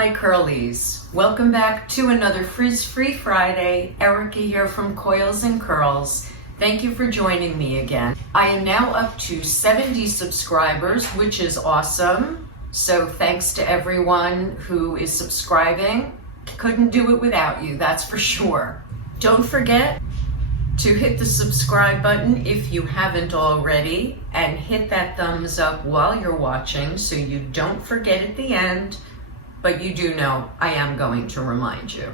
my curlies. Welcome back to another Frizz-Free Friday. Erica here from Coils and Curls. Thank you for joining me again. I am now up to 70 subscribers, which is awesome. So thanks to everyone who is subscribing. Couldn't do it without you, that's for sure. Don't forget to hit the subscribe button if you haven't already, and hit that thumbs up while you're watching so you don't forget at the end, but you do know I am going to remind you.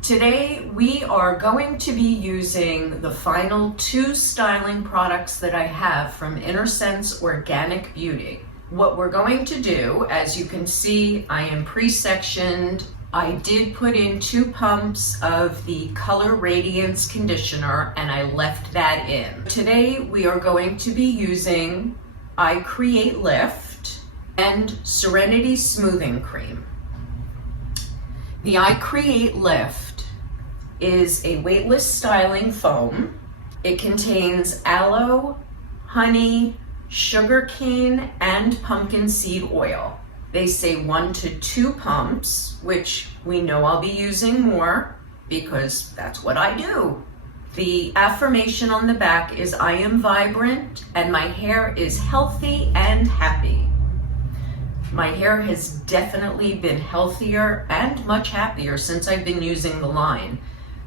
Today we are going to be using the final 2 styling products that I have from Innersense Organic Beauty. What we're going to do, as you can see, I am pre-sectioned. I did put in 2 pumps of the Color Radiance Conditioner and I left that in. Today we are going to be using I Create Lift and Serenity Smoothing Cream. The I Create Lift is a weightless styling foam. It contains aloe, honey, sugarcane, and pumpkin seed oil. They say 1 to 2 pumps, which we know I'll be using more because that's what I do. The affirmation on the back is I am vibrant and my hair is healthy and happy. My hair has definitely been healthier and much happier since I've been using the line.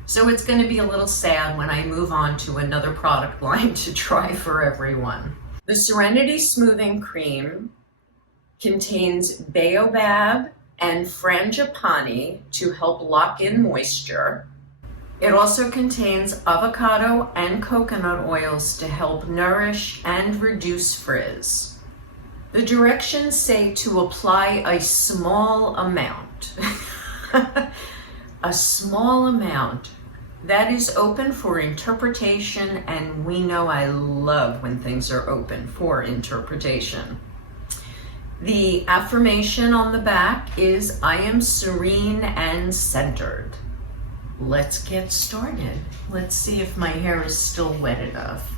So it's going to be a little sad when I move on to another product line to try for everyone. The Serenity Smoothing Cream contains baobab and frangipani to help lock in moisture. It also contains avocado and coconut oils to help nourish and reduce frizz. The directions say to apply a small amount. A small amount. That is open for interpretation, and we know I love when things are open for interpretation. The affirmation on the back is I am serene and centered. Let's get started. Let's see if my hair is still wet enough.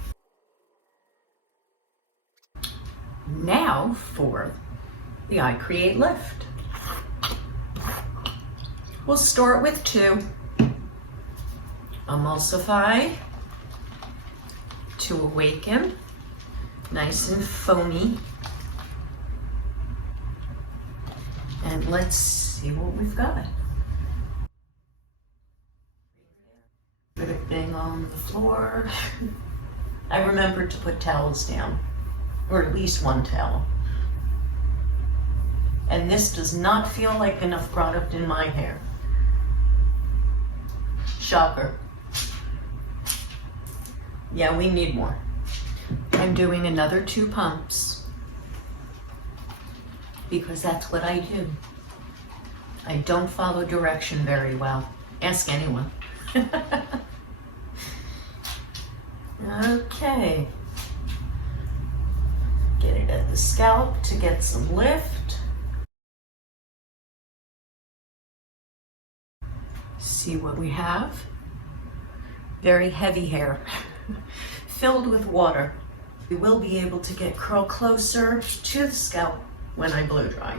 Now for the I Create Lift. We'll start with 2. Emulsify to awaken, nice and foamy. And let's see what we've got. Everything on the floor. I remembered to put towels down, or at least 1 towel. And this does not feel like enough product in my hair. Shocker. Yeah, we need more. I'm doing another 2 pumps. Because that's what I do. I don't follow direction very well. Ask anyone. Okay. Get it at the scalp to get some lift. See what we have. Very heavy hair, filled with water. We will be able to get curl closer to the scalp when I blow dry.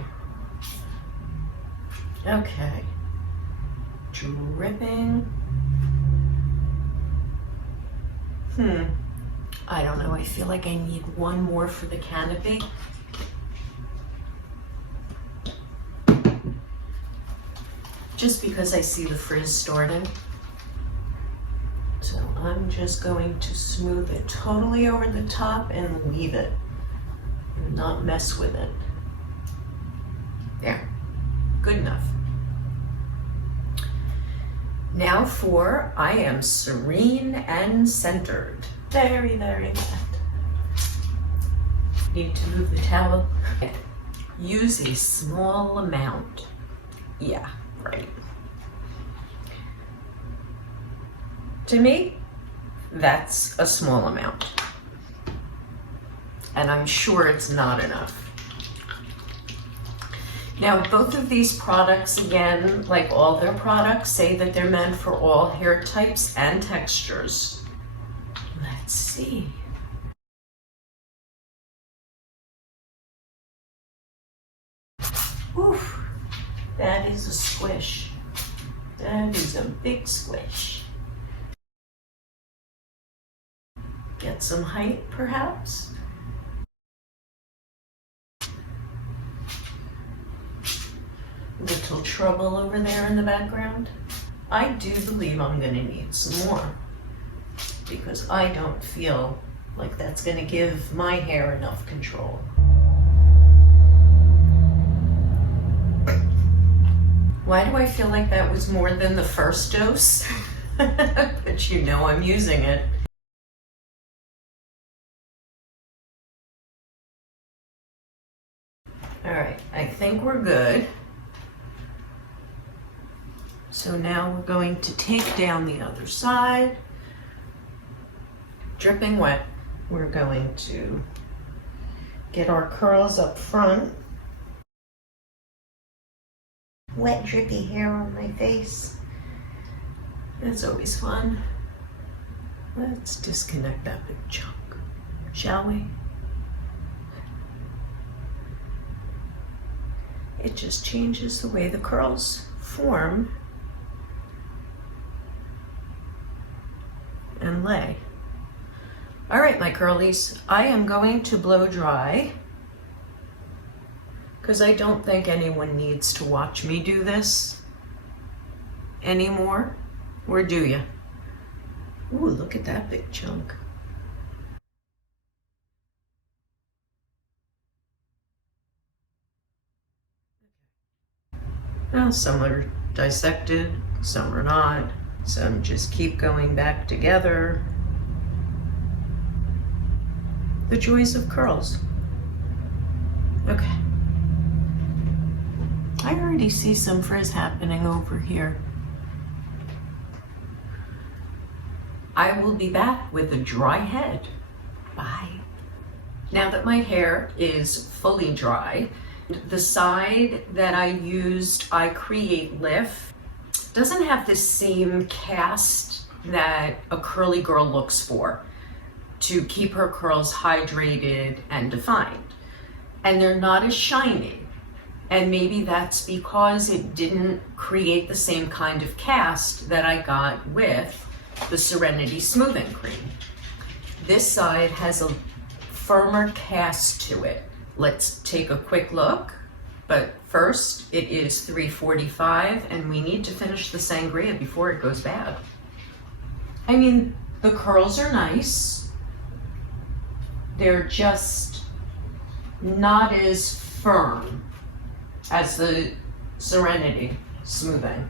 Okay, dripping. I don't know, I feel like I need 1 more for the canopy. Just because I see the frizz starting. So I'm just going to smooth it totally over the top and leave it, and not mess with it. There, good enough. Now for I am serene and centered. Very, very bad. Need to move the towel. Use a small amount. Yeah, right. To me, that's a small amount. And I'm sure it's not enough. Now, both of these products, again, like all their products, say that they're meant for all hair types and textures. Let's see. That is a squish. That is a big squish. Get some height, perhaps. Little trouble over there in the background. I do believe I'm gonna need some more because I don't feel like that's gonna give my hair enough control. Why do I feel like that was more than the first dose? But you know I'm using it. All right, I think we're good. So now we're going to take down the other side. Dripping wet. We're going to get our curls up front. Wet, drippy hair on my face. That's always fun. Let's disconnect that big chunk, shall we? It just changes the way the curls form and lay. All right, my curlies, I am going to blow dry because I don't think anyone needs to watch me do this anymore, or do you? Ooh, look at that big chunk. Well, some are dissected, some are not. Some just keep going back together. The joys of curls. Okay. I already see some frizz happening over here. I will be back with a dry head. Bye. Now that my hair is fully dry, the side that I used I Create Lift doesn't have the same cast that a curly girl looks for to keep her curls hydrated and defined. And they're not as shiny. And maybe that's because it didn't create the same kind of cast that I got with the Serenity Smoothing Cream. This side has a firmer cast to it. Let's take a quick look. But first, it is 3:45 and we need to finish the sangria before it goes bad. I mean, the curls are nice. They're just not as firm as the Serenity Smoothing.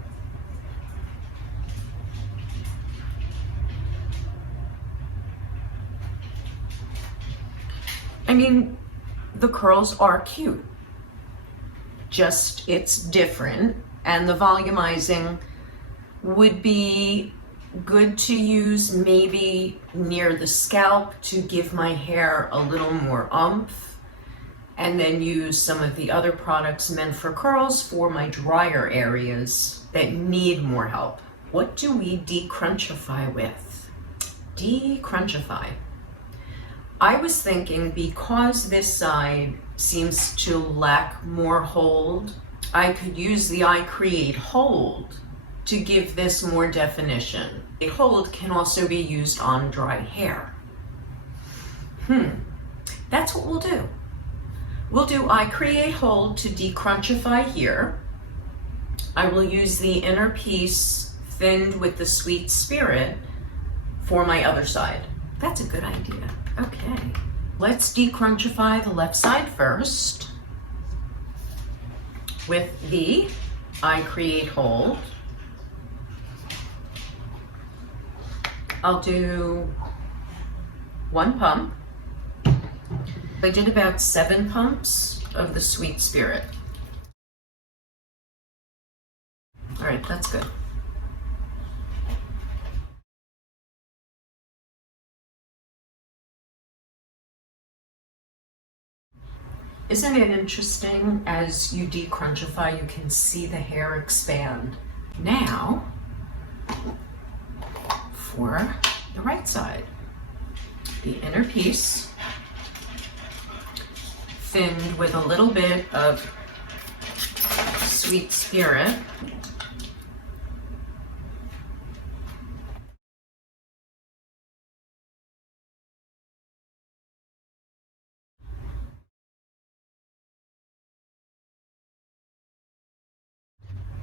I mean, the curls are cute. Just it's different, and the volumizing would be good to use maybe near the scalp to give my hair a little more oomph, and then use some of the other products meant for curls for my drier areas that need more help. What do we decrunchify with? Decrunchify. I was thinking because this side seems to lack more hold, I could use the I Create Hold to give this more definition. A hold can also be used on dry hair. That's what we'll do. We'll do I Create Hold to decrunchify here. I will use the inner piece thinned with the Sweet Spirit for my other side. That's a good idea. Okay, let's decrunchify the left side first with the I Create Hold. I'll do 1 pump. I did about 7 pumps of the Sweet Spirit. All right, that's good. Isn't it interesting, as you decrunchify, you can see the hair expand. Now, for the right side, the inner piece, thinned with a little bit of Sweet Spirit.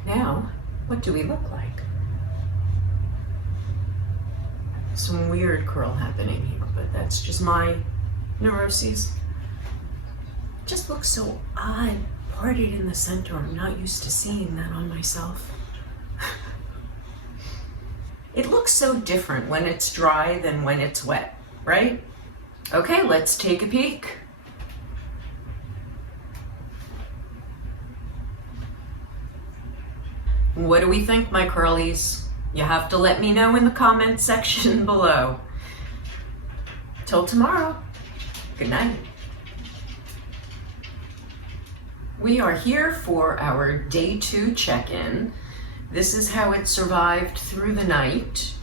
Now, what do we look like? Some weird curl happening here, but that's just my neuroses. Just looks so odd, parted in the center. I'm not used to seeing that on myself. It looks so different when it's dry than when it's wet, right? Okay, let's take a peek. What do we think, my curlies? You have to let me know in the comments section below. Till tomorrow, good night. We are here for our day 2 check-in. This is how it survived through the night.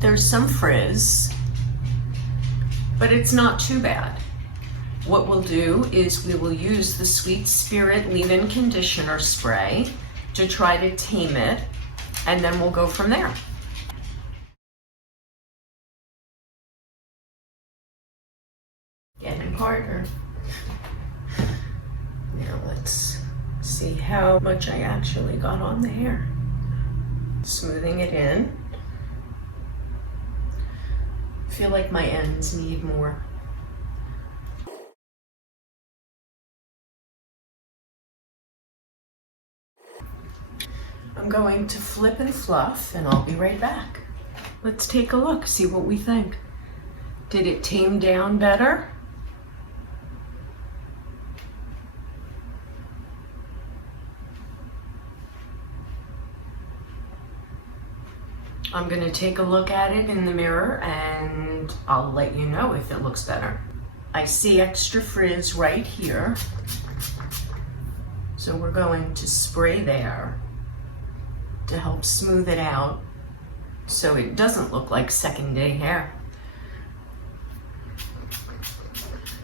There's some frizz, but it's not too bad. What we'll do is we will use the Sweet Spirit Leave-In Conditioner Spray to try to tame it, and then we'll go from there. Getting harder. Now let's see how much I actually got on the hair. Smoothing it in. I feel like my ends need more. I'm going to flip and fluff, and I'll be right back. Let's take a look, see what we think. Did it tame down better? I'm gonna take a look at it in the mirror and I'll let you know if it looks better. I see extra frizz right here. So we're going to spray there to help smooth it out so it doesn't look like second day hair.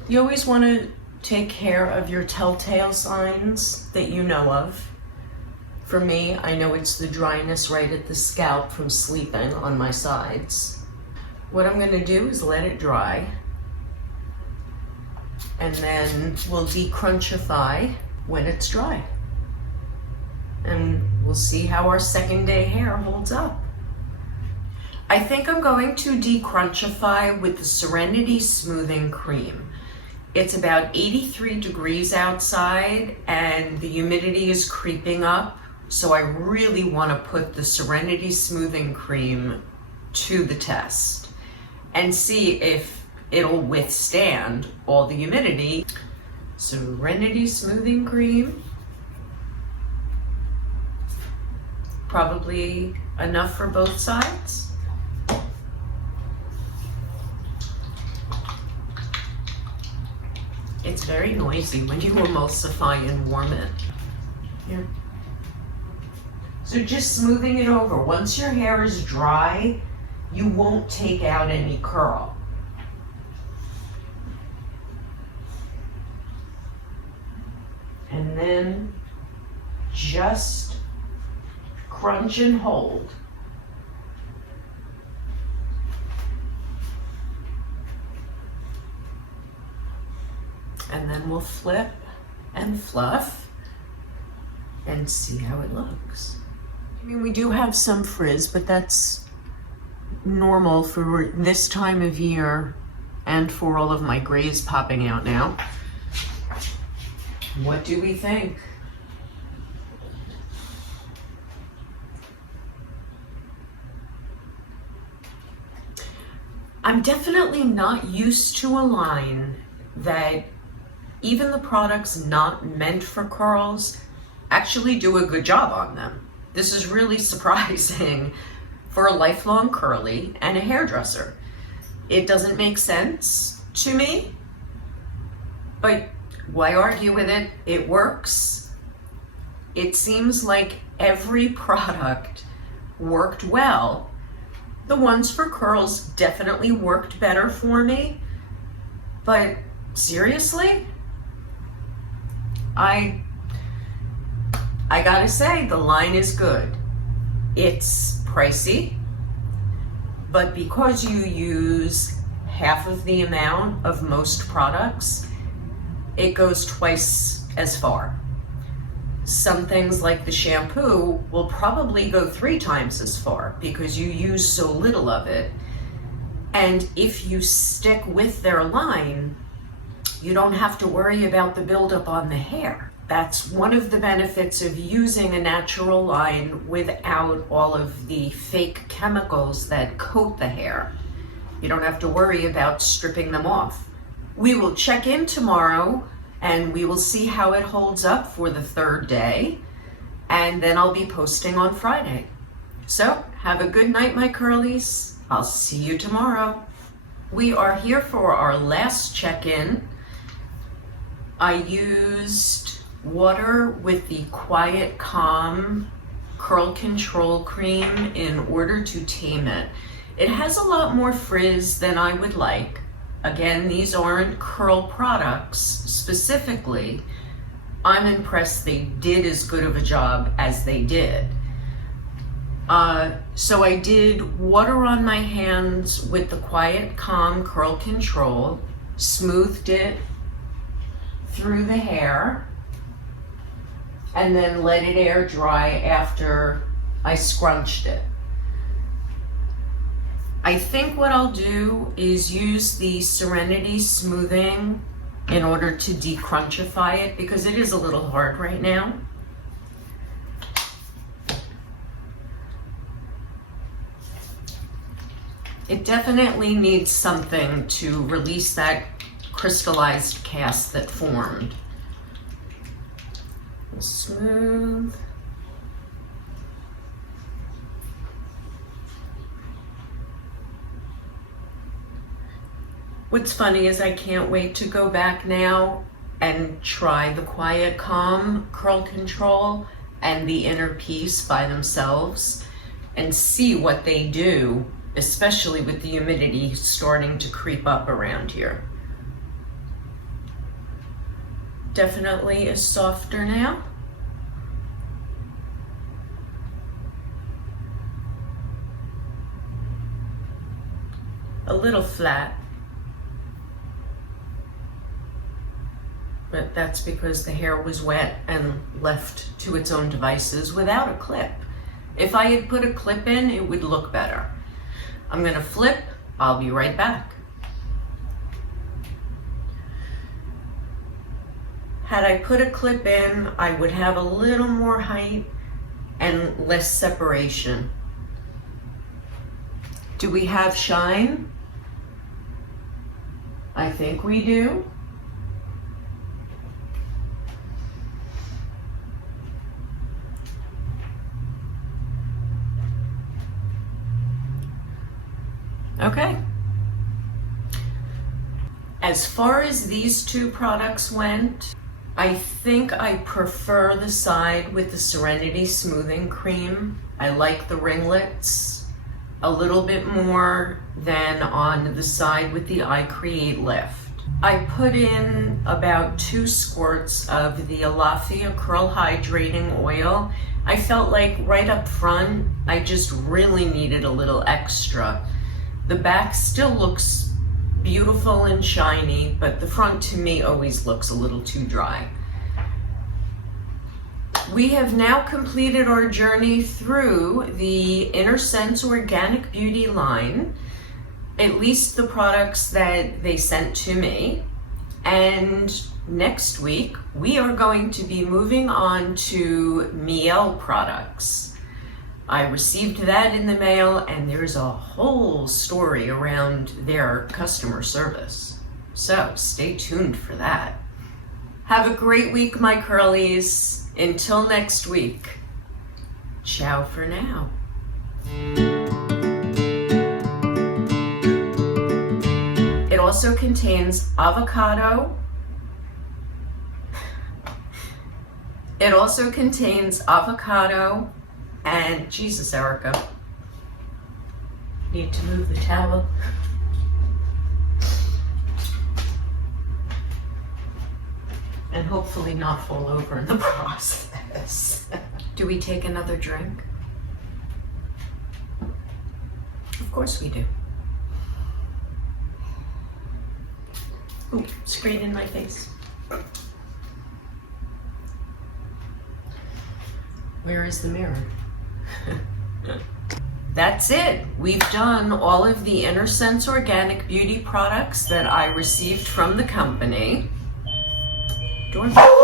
You always want to take care of your telltale signs that you know of. For me, I know it's the dryness right at the scalp from sleeping on my sides. What I'm gonna do is let it dry, and then we'll decrunchify when it's dry. And we'll see how our second day hair holds up. I think I'm going to decrunchify with the Serenity Smoothing Cream. It's about 83 degrees outside and the humidity is creeping up. So I really want to put the Serenity Smoothing Cream to the test and see if it'll withstand all the humidity. Serenity Smoothing Cream. Probably enough for both sides. It's very noisy when you emulsify and warm it. Here. So just smoothing it over. Once your hair is dry, you won't take out any curl. And then just crunch and hold. And then we'll flip and fluff and see how it looks. I mean, we do have some frizz, but that's normal for this time of year and for all of my grays popping out now. What do we think? I'm definitely not used to a line that even the products not meant for curls actually do a good job on them. This is really surprising for a lifelong curly and a hairdresser. It doesn't make sense to me, but why argue with it? It works. It seems like every product worked well, The ones for curls definitely worked better for me, but seriously, I gotta say, the line is good. It's pricey, but because you use half of the amount of most products, it goes twice as far. Some things like the shampoo will probably go 3 times as far because you use so little of it. And if you stick with their line, you don't have to worry about the buildup on the hair. That's one of the benefits of using a natural line without all of the fake chemicals that coat the hair. You don't have to worry about stripping them off. We will check in tomorrow and we will see how it holds up for the 3rd day, and then I'll be posting on Friday. So have a good night, my curlies. I'll see you tomorrow. We are here for our last check-in. I used water with the Quiet Calm Curl Control Cream in order to tame it. It has a lot more frizz than I would like. Again, these aren't curl products specifically. I'm impressed they did as good of a job as they did. So I did water on my hands with the Quiet Calm Curl Control, smoothed it through the hair, and then let it air dry after I scrunched it. I think what I'll do is use the Serenity Smoothing in order to decrunchify it because it is a little hard right now. It definitely needs something to release that crystallized cast that formed. Smooth. What's funny is I can't wait to go back now and try the Quiet Calm Curl Control and the Inner Piece by themselves and see what they do, especially with the humidity starting to creep up around here. Definitely is softer now. A little flat. But that's because the hair was wet and left to its own devices without a clip. If I had put a clip in, it would look better. I'm gonna flip, I'll be right back. Had I put a clip in, I would have a little more height and less separation. Do we have shine? I think we do. Okay. As far as these 2 products went, I think I prefer the side with the Serenity Smoothing Cream. I like the ringlets a little bit more than on the side with the I Create Lift. I put in about 2 squirts of the Alafia Curl Hydrating Oil. I felt like right up front, I just really needed a little extra. The back still looks beautiful and shiny, but the front to me always looks a little too dry. We have now completed our journey through the Innersense Organic Beauty line, at least the products that they sent to me. And next week, we are going to be moving on to Miele products. I received that in the mail, and there's a whole story around their customer service. So stay tuned for that. Have a great week, my curlies. Until next week. Ciao for now. It also contains avocado. It also contains avocado and, Jesus, Erica. Need to move the towel. And hopefully not fall over in the process. Do we take another drink? Of course we do. Ooh, screen in my face. Where is the mirror? That's it. We've done all of the Innersense organic beauty products that I received from the company. Doorbell.